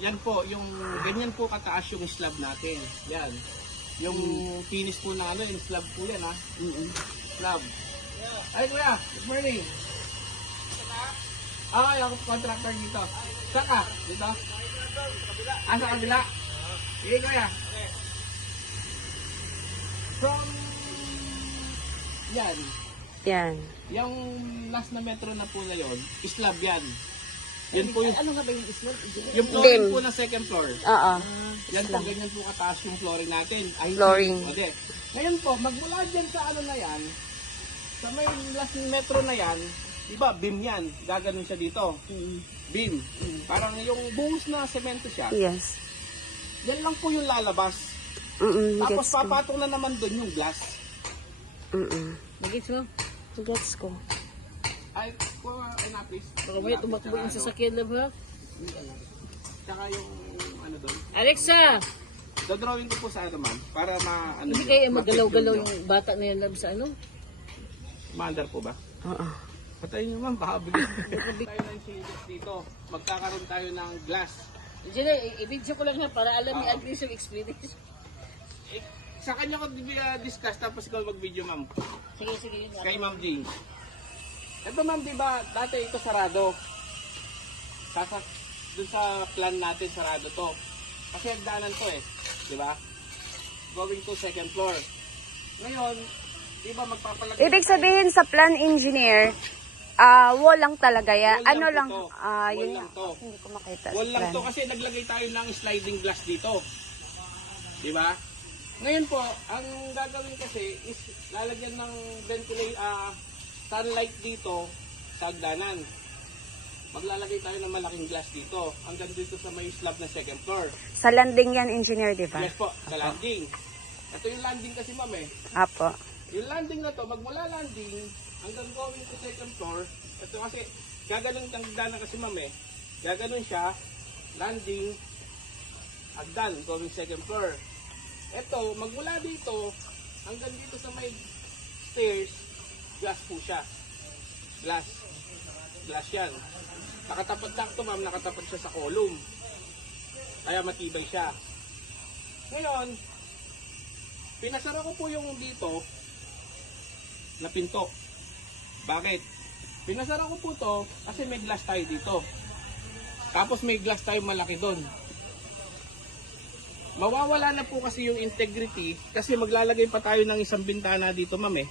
Yan po, yung ganyan po kataas yung slab natin. Yan. Yung finish po na ano, yung slab po yan ha. Slab. Ay kuya, good morning. Okay, ako contractor dito. Saan ka? Dito? Sa kabila? Sige kuya. From yan. Yan. Yung last na metro na po na yun, slab yan. Yan po yung, Ano nga ba yung slab? yung flooring Dim. po ng second floor. Oo. Yan po, ganyan po kataas yung flooring natin. Ay, Flooring. Okay. Ngayon po, magmula dyan sa ano na yan, sa may last metro na yan, iba, beam yan. Gaganon siya dito. Beam. Parang yung buhos na semento siya. Yes. Yan lang po yung lalabas. Tapos Gets ko. papatong na naman doon yung glass. Nagits mo? Gets ko. Ay, ay na please. Baka may tumakbo yung sasakyan na ba? Tsaka yung ano doon. Alexa! Dodrawing ko po sa ano ma'am, para ano Hindi yun, kaya magalaw-galaw ma-picture yung bata na yan lab sa ano? nyo. Maandar po ba? Oo. Patayin nyo ma'am, baka bigyan. tayo ng changes dito. Magkakaroon tayo ng glass. Diyan na, i-video ko lang na para alam ni Agnes yung explanation. Eh, sa kanya ko discuss tapos ikaw mag-video ma'am. Sige, sige. Yun, Kay Ma'am Jing. Ito ma'am, di ba dati ito sarado? Dun sa plan natin sarado to. Kasi hagdanan to eh. Di ba? Going to second floor. Ngayon, di ba magpapalagay... Ibig sabihin sa plan engineer, wall lang talaga yan. Wall Ano lang lang? po to. Yun Wall lang to. Hindi ko makita. Wall sa lang plan. to kasi naglagay tayo ng sliding glass dito. Di ba? Ngayon po, ang gagawin kasi is lalagyan ng sunlight dito sa hagdanan. Maglalagay tayo ng malaking glass dito. Hanggang dito sa may slab na second floor. Sa landing yan, engineer, di ba? Yes po, sa landing. Ito yung landing kasi ma'am eh. Apo. Yung landing na to, magmula landing hanggang going to second floor. Ito kasi, gaganon ang hagdanan kasi ma'am eh. Gaganon siya, landing, hagdan, going second floor. Ito, magmula dito, hanggang dito sa may stairs, glass po siya. Glass. Glass yan. Nakatapat sakto ma'am, nakatapat siya sa column. Kaya matibay siya. Ngayon, pinasara ko po yung dito na pinto. Bakit? Pinasara ko po to kasi may glass tayo dito. Tapos may glass tayo malaki doon. Mawawala na po kasi yung integrity kasi maglalagay pa tayo ng isang bintana dito ma'am eh.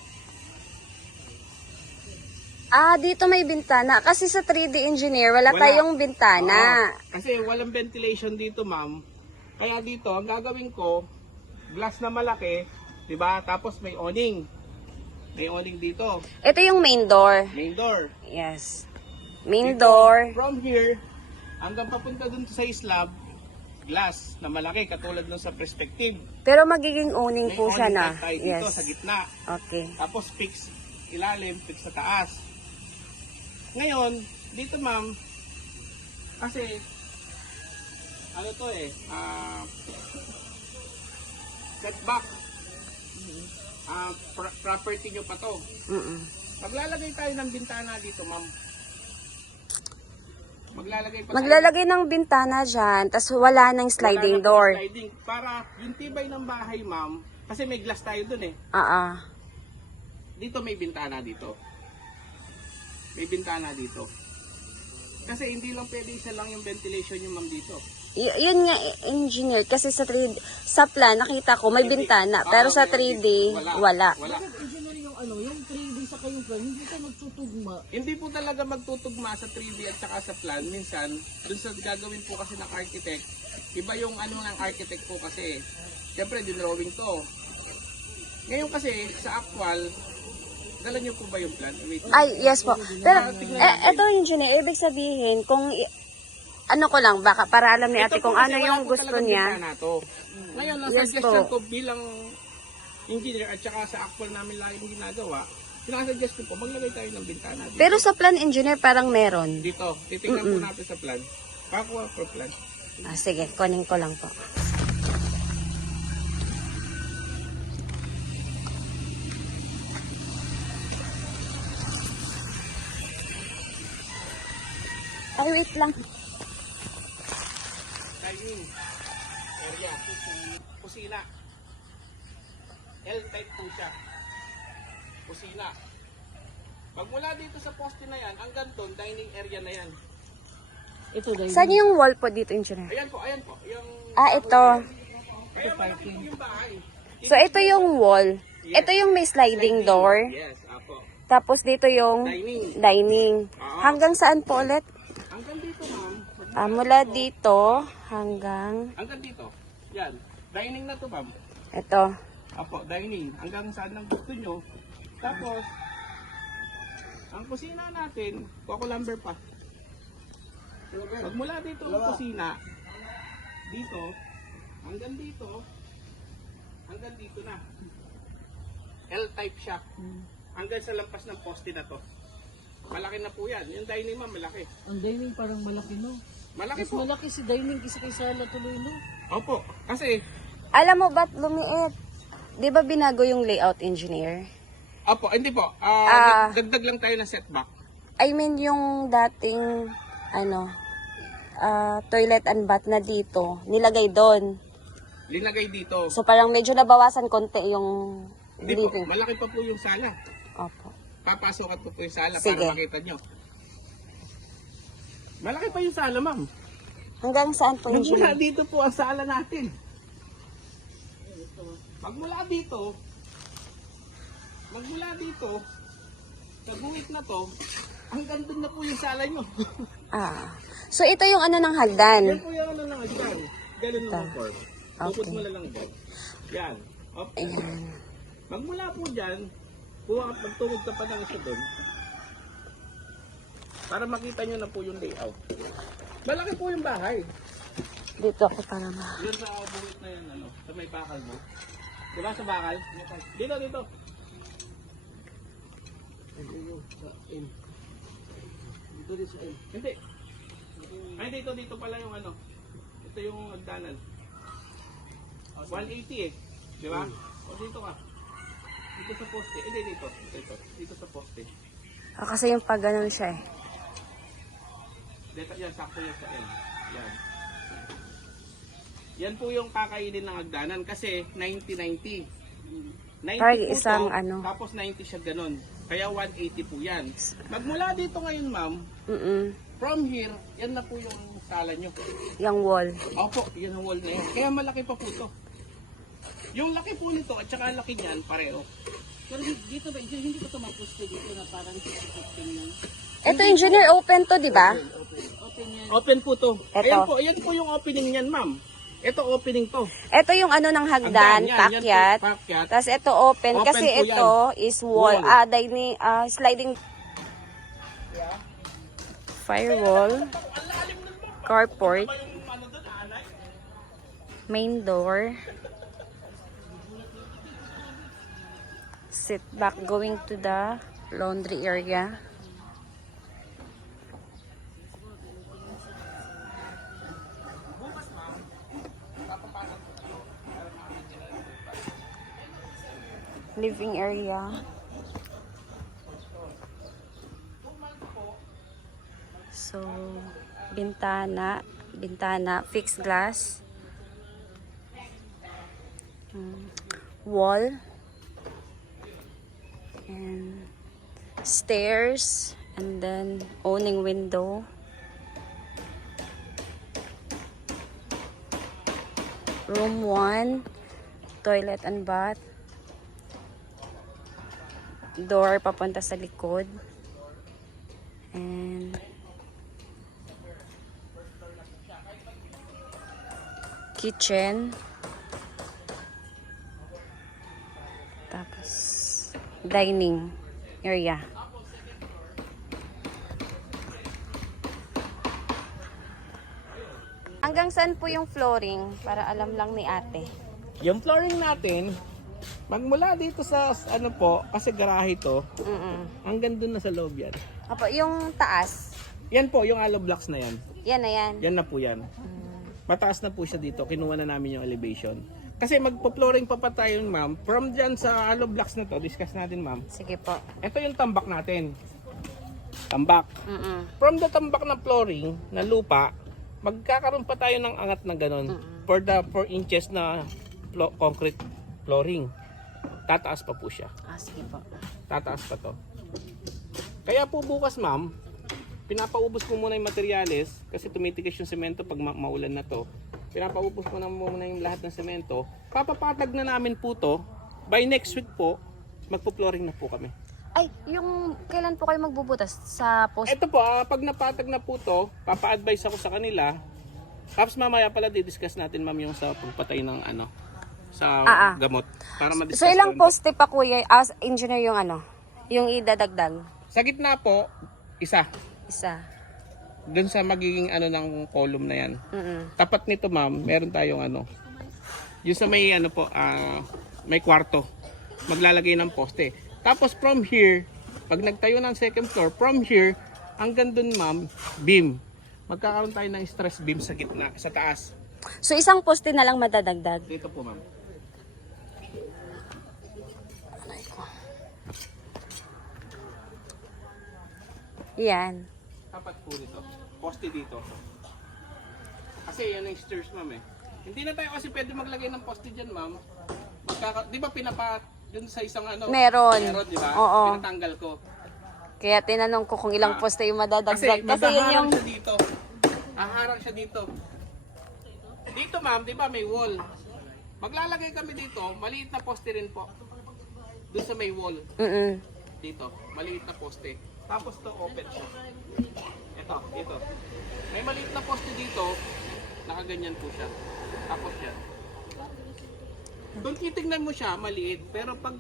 Dito may bintana. Kasi sa 3D engineer, wala Wala. tayong bintana. Oo, kasi walang ventilation dito ma'am. Kaya dito, ang gagawin ko, glass na malaki, 'di ba? Tapos may awning. May awning dito. Ito yung main door. Main door. Yes. Main Dito, door. From here, hanggang papunta dun sa slab, glass na malaki, katulad nung sa perspective. Pero magiging owning May po siya awning na. type tayo dito sa Yes. gitna. Okay. Tapos fix ilalim, fix sa taas. Ngayon, dito ma'am, kasi, ano to eh, setback. Property nyo pa to. Maglalagay tayo ng bintana dito ma'am. Maglalagay ng bintana dyan, tas wala nang sliding door. Sliding. Para yung tibay ng bahay ma'am, kasi may glass tayo dun eh. Dito may bintana dito. May bintana dito. Kasi hindi lang pwede isa lang yung ventilation yung ma'am dito. Yun nga, engineer, kasi sa 3D, sa plan, nakita ko may bintana, pero sa 3D, wala. Engineer yung ano, yung 3D sa kayong plan, hindi ka nagtutugma. Hindi po talaga magtutugma sa 3D at saka sa plan. Minsan, dun sa gagawin po kasi ng architect, iba yung ano ng architect po kasi. Siyempre, dinrawing to. Ngayon kasi, sa actual, dala niyo po ba yung plan? Wait. Ay, yes po. Pero, eto engineer, ibig sabihin, kung, ano ko lang, baka para alam ni ate Ito po kung kasi ano wala yung po gusto talagang niya. bintana to. Ngayon, ang Yes suggestion po. ko bilang engineer at saka sa actual namin laging ginagawa, sinasuggest ko po, maglagay tayo ng bintana dito. Pero sa plan engineer, parang meron. Dito, titingnan po natin sa plan. Pakuha for plan. Sige, kunin ko lang po. Ay, wait lang. dining area. Kusina. L-type po siya. Kusina. Pag mula dito sa poste na yan, hanggang doon, dining area na yan. Ito dahil. Saan yung wall po dito, engineer? Ayan po. Yung, Ito. kaya malaki po yung bahay. So, ito yung wall. Ito yung may sliding door. Yes, apo. Tapos dito yung Dining. dining. Hanggang saan po ulit? Hanggang dito, ma'am. Mula dito hanggang Hanggang dito. Yan. Dining na to, ma'am. ito. Apo, dining. Hanggang saan ang gusto nyo. Tapos, ang kusina natin, Coco lumber pa. Pag mula dito ang kusina, dito, hanggang dito na. L-type siya. Hanggang sa lampas ng poste na to. Malaki na po yan. Yung dining, ma'am, malaki. Ang dining parang malaki, no? Malaki Mas po. malaki si dining kaysa kay sala tuloy, no? Opo. Kasi, Alam mo ba't lumiit? Di ba binago yung layout, engineer? opo, hindi po. Dagdag lang tayo ng setback. I mean yung dating toilet and bath na dito, nilagay doon. Linagay dito. So parang medyo nabawasan konti yung Hindi po. living. Malaki pa po yung sala. Opo. Papasukan po yung sala Sige. para makita nyo. Malaki pa yung sala, ma'am. Hanggang saan po, Magmula engineer? dito po ang sala natin. Magmula dito, sa guhit na to, hanggang doon na po yung sala nyo. So ito yung ng hagdan. Yan po yung ano lang, dyan. Ganun naman po. Tukod mo na lang dyan. Yan. Okay. Ayan. Magmula po dyan, magtungod ka pa ng isa doon. Para makita nyo na po yung layout. Malaki po yung bahay. Dito ako para Yan sa buhit na yan, sa may bakal mo. Diba sa bakal? Dito. Hindi. Ay, dito pala yung Ito yung hagdanan. 180 eh. Diba? O dito ka. Dito sa poste. Hindi, dito. Dito sa poste. kasi yung pag ganun siya eh. Dito yan, sakto yan sa end. Yan. Yan po yung kakainin ng hagdanan kasi 90-90. 90 Parang po isang to, tapos 90 siya ganun. Kaya 180 po yan. Magmula dito ngayon, ma'am, from here, yan na po yung sala nyo. Yung wall. Opo, yun ang wall na yan. Kaya malaki pa po to. Yung laki po nito at saka laki niyan, pareho. Pero dito ba, hindi ko ito mapusto dito na parang 50-50 lang. Ito, engineer, open to, di ba? Open yan. Open po to. Eto. Ayan po yung opening niyan, ma'am. Ito opening to. Ito yung ng hagdan, Yan, pakyat. yan po, pakyat. Tapos ito open, Open kasi po ito is wall. Wall. Dining, sliding firewall, carport, main door, sit back going to the laundry area. Living area. So, bintana, fixed glass. Wall. And stairs. And then, owning window. Room 1. Toilet and bath. Door papunta sa likod. And kitchen. Tapos dining area. Hanggang saan po yung flooring para alam lang ni ate? Yung flooring natin, magmula dito sa kasi garahe to, hanggang dun na sa loob yan. Apo, yung taas. Yan po, yung hollow blocks na yan. Yan na yan. Yan na po yan. Mataas na po siya dito, kinuha na namin yung elevation. Kasi magpo-flooring pa tayo, ma'am. From dyan sa hollow blocks na to, discuss natin, ma'am. Sige po. Ito yung tambak natin. Tambak. From the tambak na flooring, na lupa, magkakaroon pa tayo ng angat na ganon for the 4 inches na concrete flooring. Tataas pa po siya. Sige po. Tataas pa to. Kaya po bukas ma'am, pinapaubos mo muna yung materyales kasi tumitigas yung semento pag maulan na to. Pinapaubos mo na muna yung lahat ng semento. Papapatag na namin po to. By next week po, magpo-flooring na po kami. Ay, yung kailan po kayo magbubutas sa post? Ito po, pag napatag na po to, papa-advise ako sa kanila. Tapos mamaya pala didiscuss natin ma'am yung sa pagpatay ng ano, sa gamot. Para So ma-discuss ilang ko yun. poste pa kuya, as engineer yung ano, yung idadagdag? Sa gitna po, isa. Isa. Doon sa magiging ano ng column na yan. Tapat nito ma'am, meron tayong ano. Yung sa may ano po, may kwarto. Maglalagay ng poste. Tapos from here, pag nagtayo ng second floor, from here, hanggang dun ma'am, beam. Magkakaroon tayo ng stress beam sa gitna, sa taas. So isang poste na lang madadagdag? Dito po ma'am. Yan. Tapat po dito. Poste dito. Kasi yan ang stairs ma'am eh. Hindi na tayo kasi pwede maglagay ng poste dyan ma'am. Di ba dun sa isang ano? Meron. Meron, di ba? Oo. Pinatanggal ko. Kaya tinanong ko kung ilang poste yung madadagdag. Kasi Kasi yun yung... maghaharang siya dito. Haharang siya dito. Dito ma'am, di ba may wall? Maglalagay kami dito, maliit na poste rin po. Doon sa may wall. Dito, maliit na poste. Tapos to open siya. Ito, dito. May maliit na poste dito, nakaganyan po siya. Tapos yan. Kung titignan mo siya, maliit. Pero pag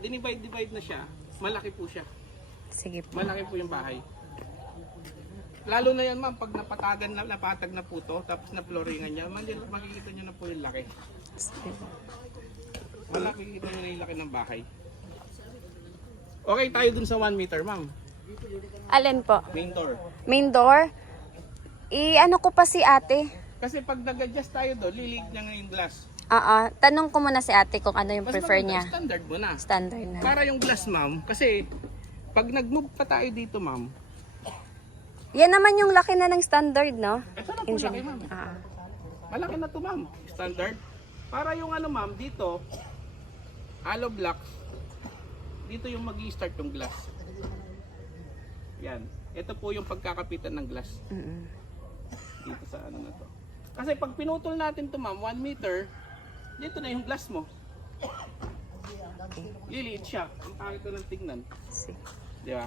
dinivide na siya, malaki po siya. Sige po. Malaki po yung bahay. Lalo na yan ma'am, pag napatag na po to, tapos na-flooringan niya, makikita niyo na po yung laki. Sige po. Makikita niyo na yung laki ng bahay. Okay tayo dun sa 1 meter ma'am. Alin po? Main door. Main door? I-ano ko pa si ate? Kasi pag nag-adjust tayo doon, lilig niya nga yung glass. Tanong ko muna si ate kung ano yung Mas prefer maganda, niya. standard mo na. Standard na. Para yung glass ma'am, kasi pag nag-move pa tayo dito ma'am, Yan naman yung laki na ng standard, no? ito na po laki ma'am. Malaki na to ma'am, standard. Para yung ano ma'am, dito, hollow blocks, dito yung mag-i-start yung glass. Yan. Ito po yung pagkakapitan ng glass. Dito sa ano na to. Kasi pag pinutol natin to ma'am, 1 meter, dito na yung glass mo. Liliit siya. Ang pangit ko ng tingnan. Sige. Di ba?